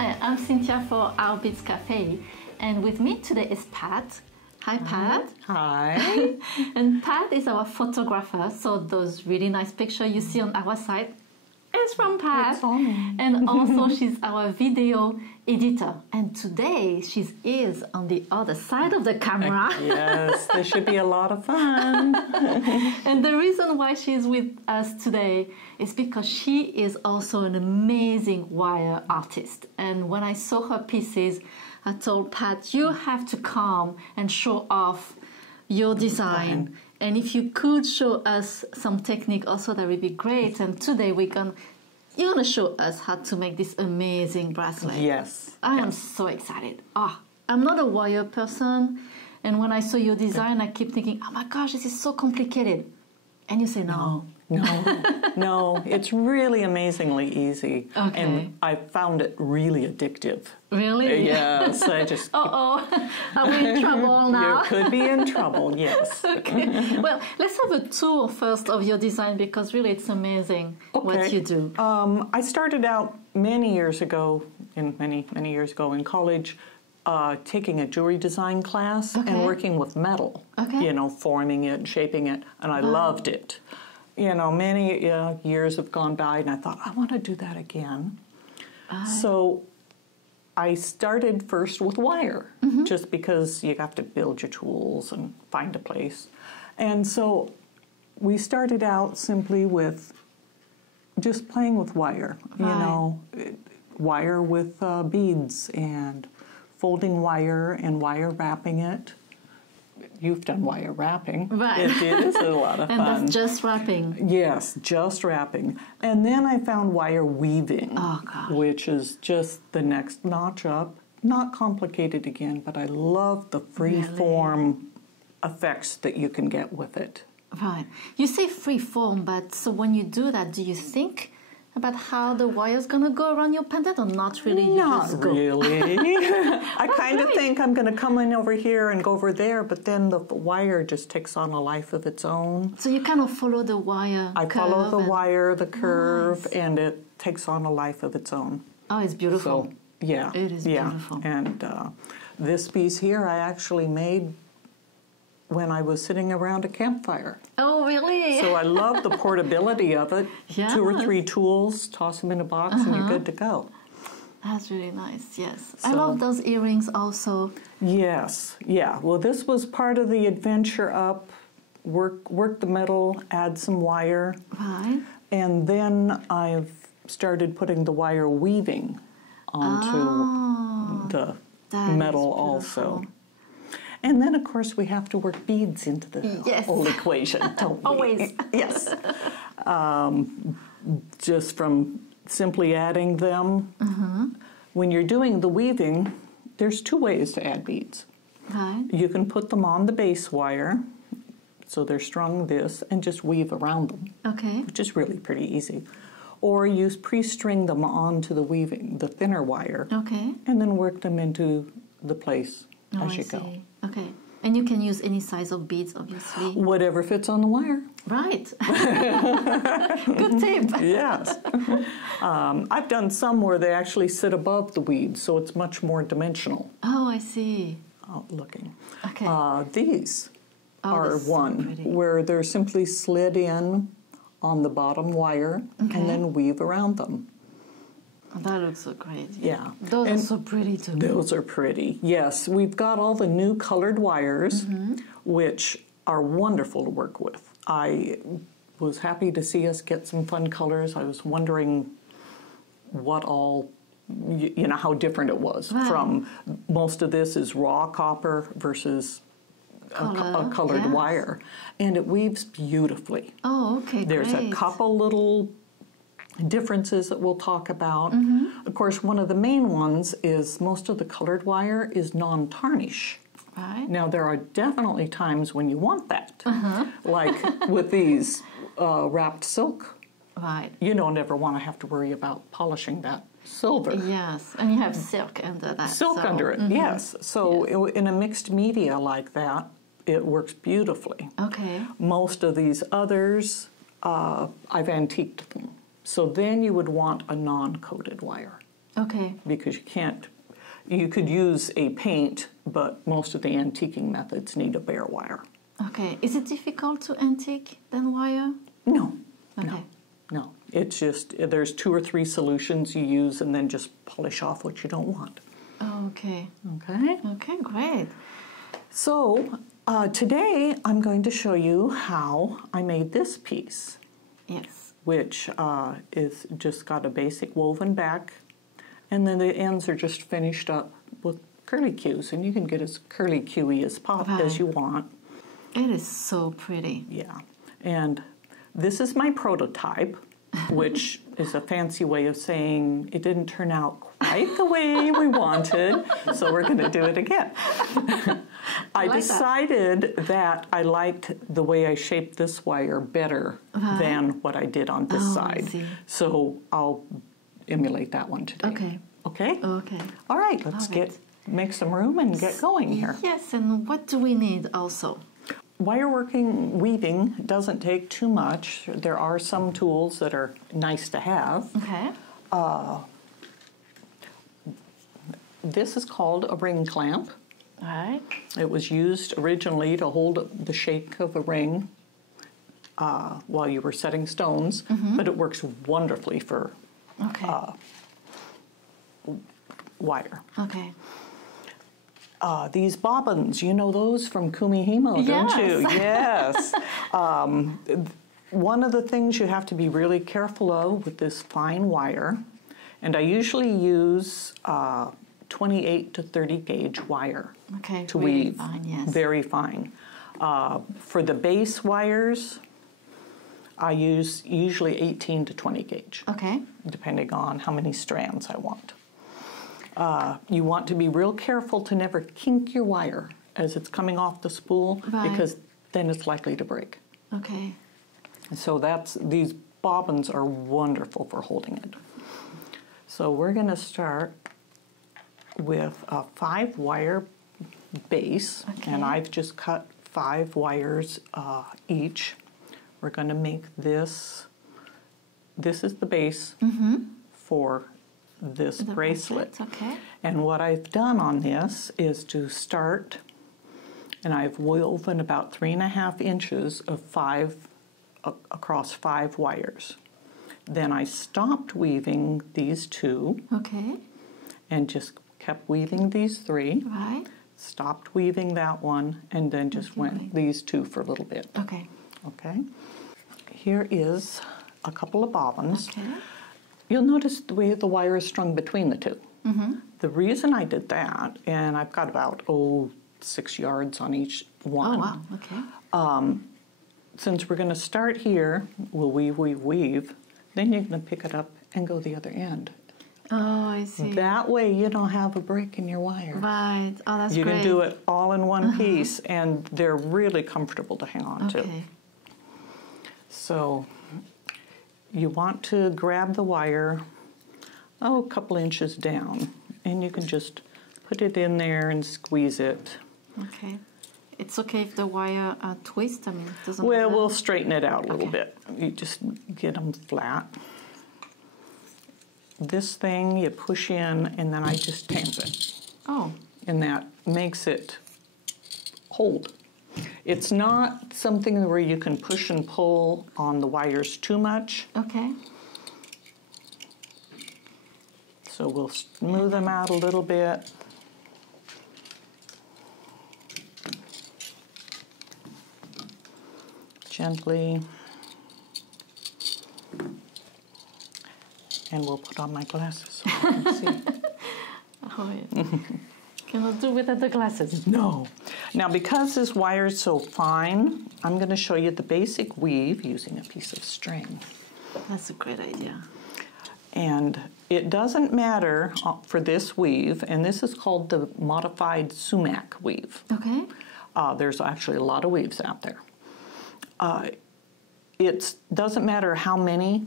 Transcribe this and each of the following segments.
Hi, I'm Cynthia for Artbeads Cafe, and with me today is Pat. Hi, Pat. Hi. And Pat is our photographer, so those really nice pictures you see on our site is from Pat. It's on me. And also she's our video editor. And today she is on the other side of the camera. Yes, this should be a lot of fun. And the reason why she's with us today is because she is also an amazing wire artist. And when I saw her pieces, I told Pat, you have to come and show off your design. And if you could show us some technique also, that would be great. And today you're gonna show us how to make this amazing bracelet. Yes. I am so excited. I'm not a wire person. And when I saw your design, I keep thinking, oh my gosh, this is so complicated. And you say no. No, it's really amazingly easy. Okay. And I found it really addictive. Really? Yes, I just... Are we in trouble now? You could be in trouble, yes. Okay. Well, let's have a tour first of your design, because really it's amazing what you do. I started out many years ago in college, taking a jewelry design class and working with metal. Okay. You know, forming it, shaping it, and I loved it. You know, many years have gone by, and I thought, I want to do that again. So I started first with wire, just because you have to build your tools and find a place. And so we started out simply with just playing with wire, you know, wire with beads and folding wire and wire wrapping it. You've done wire wrapping. Right. It is a lot of fun. And that's just wrapping. Yes, just wrapping. And then I found wire weaving, which is just the next notch up. Not complicated again, but I love the free form effects that you can get with it. Right. You say free form, but so when you do that, do you think about how the wire's going to go around your pendant, or not really? Not really. I kind of think I'm going to come in over here and go over there, but then the wire just takes on a life of its own. So you kind of follow the wire I follow the wire, the curve, and it takes on a life of its own. Oh, it's beautiful. So, yeah. It is beautiful. And this piece here I actually made when I was sitting around a campfire. Oh, really? So I love the portability of it. Yes. 2 or 3 tools, toss them in a box, and you're good to go. That's really nice, yes. So, I love those earrings also. Yes, yeah. Well, this was part of the adventure up. Work the metal, add some wire. Right. And then I've started putting the wire weaving onto the metal also. And then, of course, we have to work beads into the whole equation, don't we? Always. Yes. Just from simply adding them. When you're doing the weaving, there's 2 ways to add beads. Right. You can put them on the base wire, so they're strung this, and just weave around them. Okay. Which is really pretty easy. Or you pre-string them onto the weaving, the thinner wire. Okay. And then work them into the place as you go. Okay. And you can use any size of beads, obviously. Whatever fits on the wire. Right. Good tip. Yes. I've done some where they actually sit above the weeds, so it's much more dimensional. Oh, I see. Looking. Okay. These are one where they're simply slid in on the bottom wire and then weave around them. Oh, that looks so great. Yeah. Those are so pretty too. Those are pretty. Yes, we've got all the new colored wires, which are wonderful to work with. I was happy to see us get some fun colors. I was wondering what all, you know, how different it was from most of this is raw copper versus a colored wire. And it weaves beautifully. Oh, okay, There's a couple little differences that we'll talk about. Of course, one of the main ones is most of the colored wire is non-tarnish. Right. Now, there are definitely times when you want that, like with these wrapped silk. Right. You don't ever want to have to worry about polishing that silver. Yes, and you have silk under that. Silk under it, yes. So in a mixed media like that, it works beautifully. Okay. Most of these others, I've antiqued them. So then you would want a non-coated wire. Okay. because you can't, you could use a paint, but most of the antiquing methods need a bare wire. Okay. Is it difficult to antique than wire? No, Okay. no. It's just, there's 2 or 3 solutions you use and then just polish off what you don't want. Okay. Okay? Okay, great. So today I'm going to show you how I made this piece, Yes. which is just got a basic woven back, and then the ends are just finished up with curly cues, and you can get as curly cuey as you want. It is so pretty. Yeah, and this is my prototype, which is a fancy way of saying it didn't turn out quite the way we wanted, so we're going to do it again. I decided that I liked the way I shaped this wire better than what I did on this side. I see. So I'll emulate that one today. Okay. Okay? Okay. All right, let's make some room and get going here. Yes, and what do we need also? Wire weaving doesn't take too much. There are some tools that are nice to have. Okay. This is called a ring clamp. All right. It was used originally to hold the shape of a ring while you were setting stones, but it works wonderfully for wire. Okay. These bobbins, you know those from Kumihimo, don't you? Yes. One of the things you have to be really careful of with this fine wire, and I usually use 28 to 30 gauge wire to weave. Fine, yes. Very fine. For the base wires, I use usually 18 to 20 gauge. Okay. Depending on how many strands I want. You want to be real careful to never kink your wire as it's coming off the spool, because then it's likely to break. Okay. So these bobbins are wonderful for holding it. So we're going to start with a 5-wire base, and I've just cut 5 wires each. We're going to make this. This is the base for this bracelet. Okay. And what I've done on this is to start, and I've woven about 3.5 inches of 5 across 5 wires. Then I stopped weaving these 2. Okay. And just kept weaving these 3. Right. Stopped weaving that one, and then just went these 2 for a little bit. Okay. Okay. Here is a couple of bobbins. Okay. You'll notice the way the wire is strung between the 2. The reason I did that, and I've got about 6 yards on each one. Oh wow. Okay. Since we're going to start here, we'll weave, then you're going to pick it up and go the other end. Oh, I see. That way you don't have a break in your wire. Right. Oh, that's You great. can do it all in one piece, and they're really comfortable to hang on to. So you want to grab the wire, a couple inches down, and you can just put it in there and squeeze it. Okay. It's okay if the wire twists? I mean, it doesn't Well, matter? we'll straighten it out a little bit. You just get them flat. This thing you push in, and then I just tamp it. Oh. And that makes it hold. It's not something where you can push and pull on the wires too much. Okay. So we'll smooth them out a little bit. Gently. And we'll put on my glasses so I can see. Oh, yeah. Cannot do without the glasses. No. Now, because this wire is so fine, I'm going to show you the basic weave using a piece of string. That's a great idea. And it doesn't matter for this weave, and this is called the modified sumac weave. Okay. There's actually a lot of weaves out there. It doesn't matter how many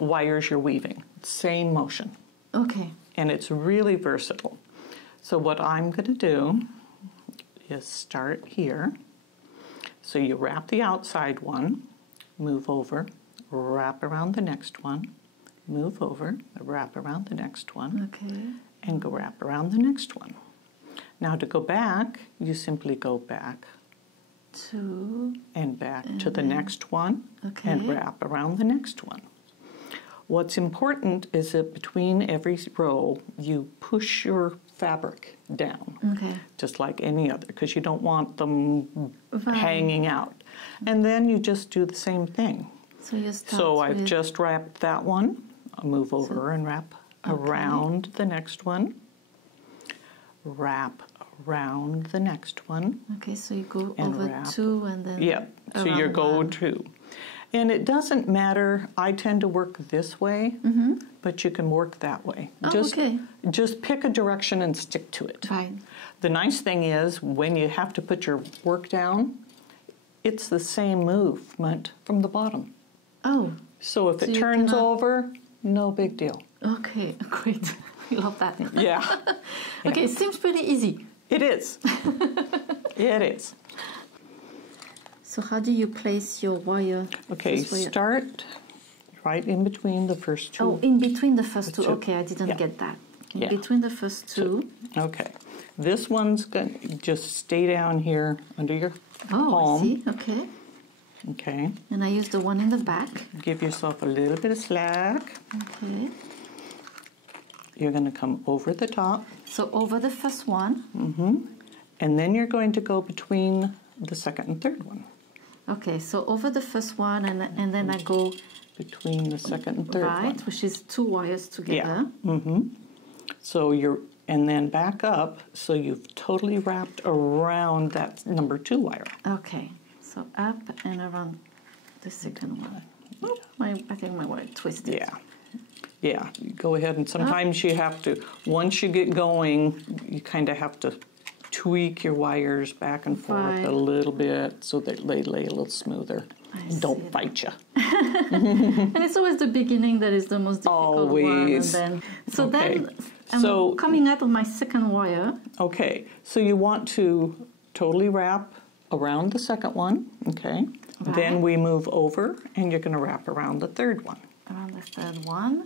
wires you're weaving. Same motion. Okay. And it's really versatile. So what I'm going to do is start here. So you wrap the outside one, move over, wrap around the next one, move over, wrap around the next one, Okay. and go wrap around the next one. Now to go back, you simply go back 2 and back to the next one, Okay. and wrap around the next one. What's important is that between every row, you push your fabric down, Okay. just like any other, because you don't want them Right. hanging out. And then you just do the same thing. So you start So I've with, just wrapped that one. I'll move over and wrap around the next one. Wrap around the next one. Okay, so you go and over wrap. 2 and then Yep, so around you're go 1. to. And it doesn't matter, I tend to work this way, but you can work that way. Oh, okay. Just pick a direction and stick to it. Right. The nice thing is, when you have to put your work down, it's the same movement from the bottom. Oh, So if So it you turns cannot- over, no big deal. okay, great. I love that. Yeah, Okay, it seems pretty easy. it is. It is. So how do you place your wire? Okay, this way? start right in between the first two. Oh, in between the first two. two. Okay, I didn't Yeah. get that. In Yeah. between the first two. Okay, this one's going to just stay down here under your Oh, palm. I see. Okay. Okay, And I use the one in the back. give yourself a little bit of slack. Okay. You're going to come over the top, So over the first one. and then you're going to go between the second and third one. Okay, so over the first one, and then I go Between the second and third right, one. which is 2 wires together. So you're, and then back up, so you've totally wrapped around that number 2 wire. Okay, so up and around the second one. Oh, I think my wire twisted. Yeah. Yeah, you go ahead, and sometimes you have to, once you get going, you kind of have to tweak your wires back and forth Right. a little bit so that they lay a little smoother. I Don't see. bite you. And it's always the beginning that is the most difficult Always. one. And then, so Okay. then I'm So- coming out of my second wire. Okay, so you want to totally wrap around the second one, okay? Right. Then we move over, and you're going to wrap around the third one. Around the third one.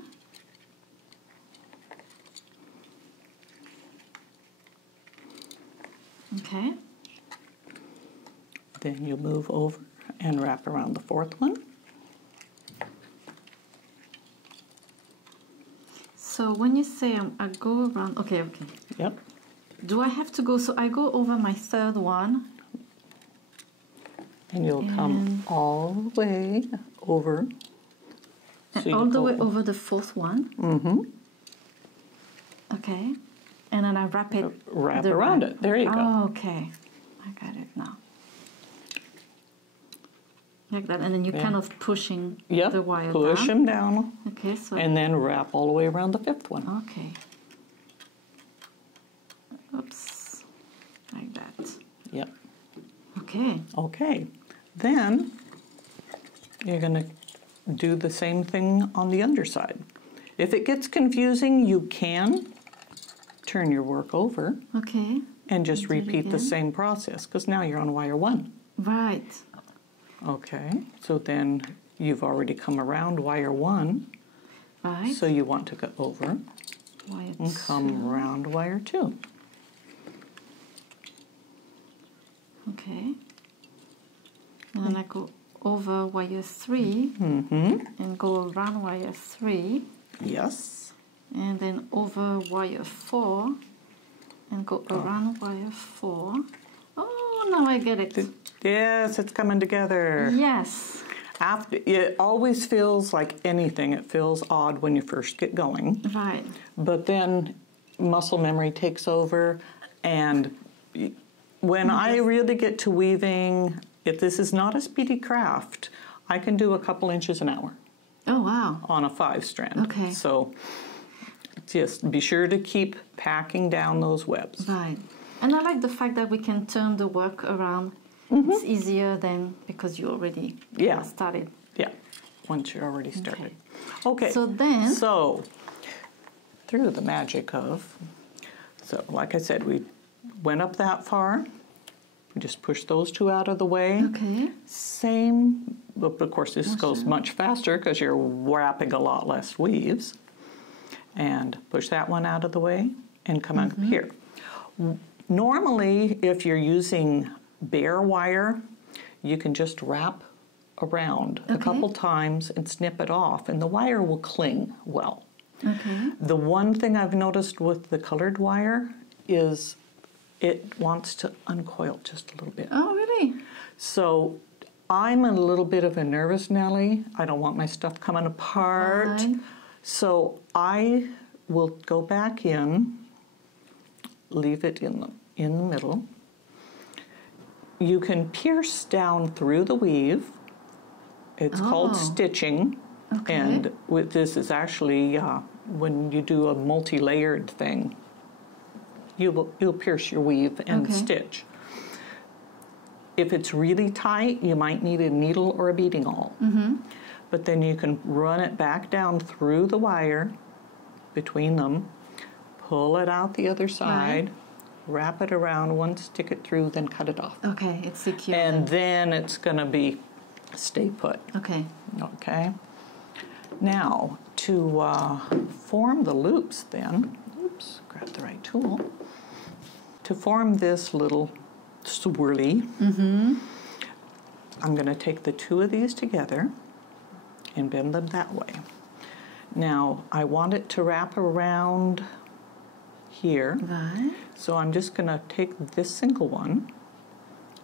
Okay. Then you move over and wrap around the fourth one. So when you say I go around, okay. Yep. Do I have to go, so I go over my third one. And you'll come all the way over. And So you all the go- way over the fourth one. Okay. And then I wrap it. Wrap the around right- it. There you go. Oh, okay. I got it now. Like that. And then you're Yeah. kind of pushing Yep. the wire Push down. them down, Okay, so. and then wrap all the way around the fifth one. Okay. Oops. Like that. Yep. Okay. Okay. Then you're going to do the same thing on the underside. If it gets confusing, you can turn your work over Okay. and just Do it repeat the again. same process, because now you're on wire 1. Right. Okay, so then you've already come around wire 1, Right. so you want to go over Wire and come two. around wire 2. Okay. And then I go over wire 3 and go around wire 3 Yes. and then over wire 4 and go around wire 4. Oh, now I get it. Yes, it's coming together. Yes. After, it always feels like anything. It feels odd when you first get going, Right. but then muscle memory takes over, and when I really get to weaving, if this is not a speedy craft, I can do a couple inches an hour Oh, wow. on a 5-strand. Okay. So just be sure to keep packing down those webs. Right. And I like the fact that we can turn the work around. It's easier than because you already Yeah. started. Yeah, once you're already started. Okay. So then- So, through the magic of, so like I said, we went up that far, Just push those two out of the way. Okay. Same, of course this goes much faster because you're wrapping a lot less weaves. And push that one out of the way and come up here. Normally, if you're using bare wire, you can just wrap around a couple times and snip it off, and the wire will cling well. Okay. The one thing I've noticed with the colored wire is it wants to uncoil just a little bit. Oh, really? So I'm a little bit of a nervous Nelly. I don't want my stuff coming apart. Right. So I will go back in, leave it in the middle. You can pierce down through the weave. It's called stitching. Okay. And this is actually when you do a multi-layered thing, you'll pierce your weave and stitch. If it's really tight, you might need a needle or a beading awl. But then you can run it back down through the wire between them, pull it out the other side, wrap it around one, stick it through, then cut it off. Okay, it's secure. And then it's going to be stay put. Okay. Okay. Now, to form the loops then, oops, grab the right tool. To form this little swirly, I'm going to take the two of these together and bend them that way. Now, I want it to wrap around here. Right. So I'm just going to take this single one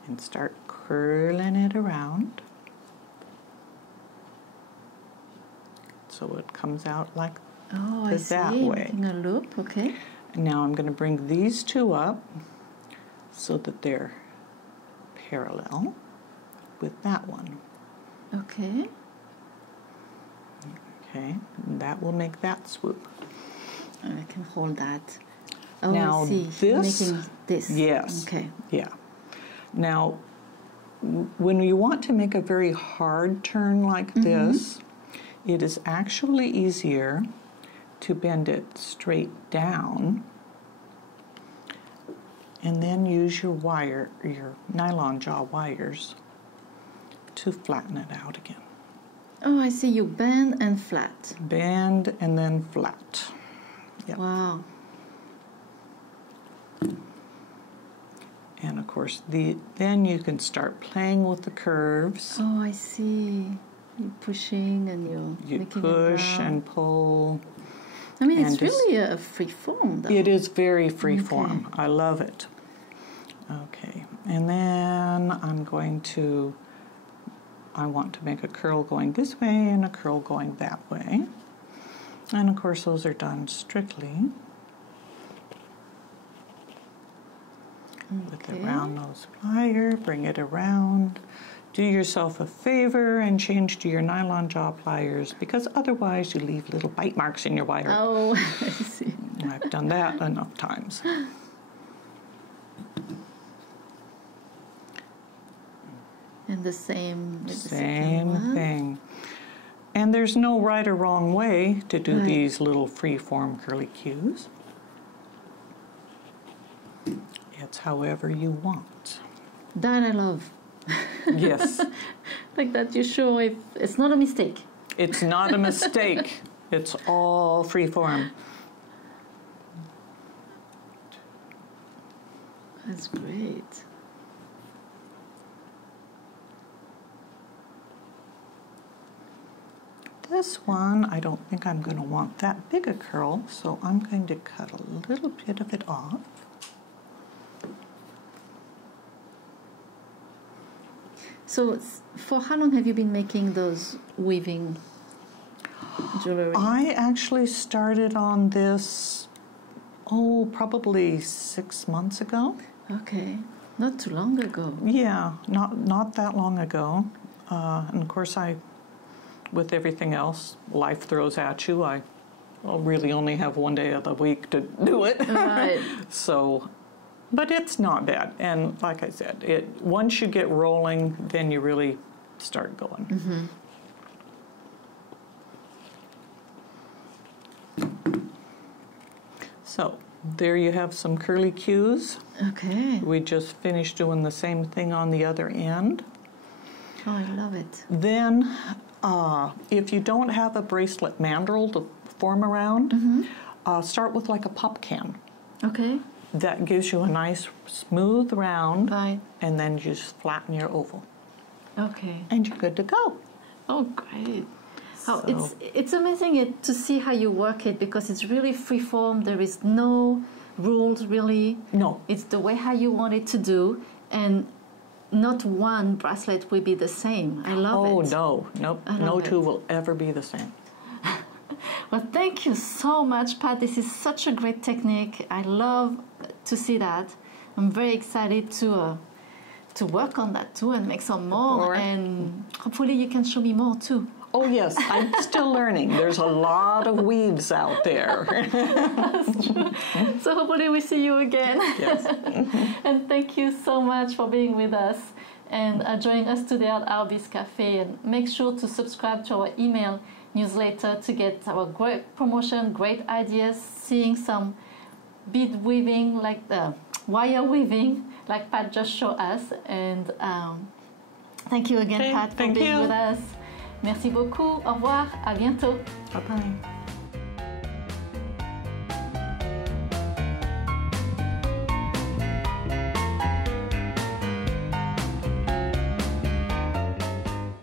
and start curling it around. So it comes out like that way. Making a loop, okay. And now I'm going to bring these two up so that they're parallel with that one. Okay. Okay, and that will make that swoop. I can hold that. Oh, Now I see. this, Making this. yes, Okay. yeah. Now, when you want to make a very hard turn like this, it is actually easier to bend it straight down and then use your wire, your nylon jaw wires, to flatten it out again. Oh, I see. You bend and flat. Bend and then flat. Yep. Wow. And of course, then you can start playing with the curves. Oh, I see. You're pushing and you're You making push it round. and pull. I mean, and it's really a free form, though. It is very free form. I love it. Okay, and then I want to make a curl going this way and a curl going that way. And of course, those are done strictly with the round nose plier. Bring it around. Do yourself a favor and change to your nylon jaw pliers, because otherwise you leave little bite marks in your wire. Oh, I see. I've done that enough times. And the same with the second Same one. thing. And there's no right or wrong way to do these little free-form curly cues. It's however you want. That I love. Yes. Like that you show if it's not a mistake. It's not a mistake. It's all free-form. That's great. This one, I don't think I'm going to want that big a curl, so I'm going to cut a little bit of it off. So for how long have you been making those weaving jewelry? I actually started on this, probably 6 months ago. Okay, not too long ago. Yeah, not that long ago. And of course, with everything else life throws at you, I'll really only have one day of the week to do it. Right. So, but it's not bad. And like I said, once you get rolling, then you really start going. So There you have some curly cues. Okay. We just finished doing the same thing on the other end. Oh, I love it. Then, if you don't have a bracelet mandrel to form around, start with like a pop can. Okay. That gives you a nice smooth round, Right. and then you just flatten your oval. Okay. And you're good to go. Oh, great. Oh, So- it's amazing to see how you work it, because it's really freeform. There is no rules, really. No. It's the way how you want it to do, and not one bracelet will be the same. I love it. Oh, no. Nope. I No love two it. will ever be the same. Well, thank you so much, Pat. This is such a great technique. I love to see that. I'm very excited to work on that too and make some more. All right. And hopefully you can show me more too. Oh, yes. I'm still learning. There's a lot of weaves out there. That's true. So hopefully we see you again. Yes. And thank you so much for being with us and joining us today at Artbeads Cafe. And make sure to subscribe to our email newsletter to get our great promotion, great ideas, seeing some bead weaving, like the wire weaving, like Pat just showed us. And thank you again, Okay, Pat, for thank being you. with us. Merci beaucoup. Au revoir. À bientôt. Bye-bye.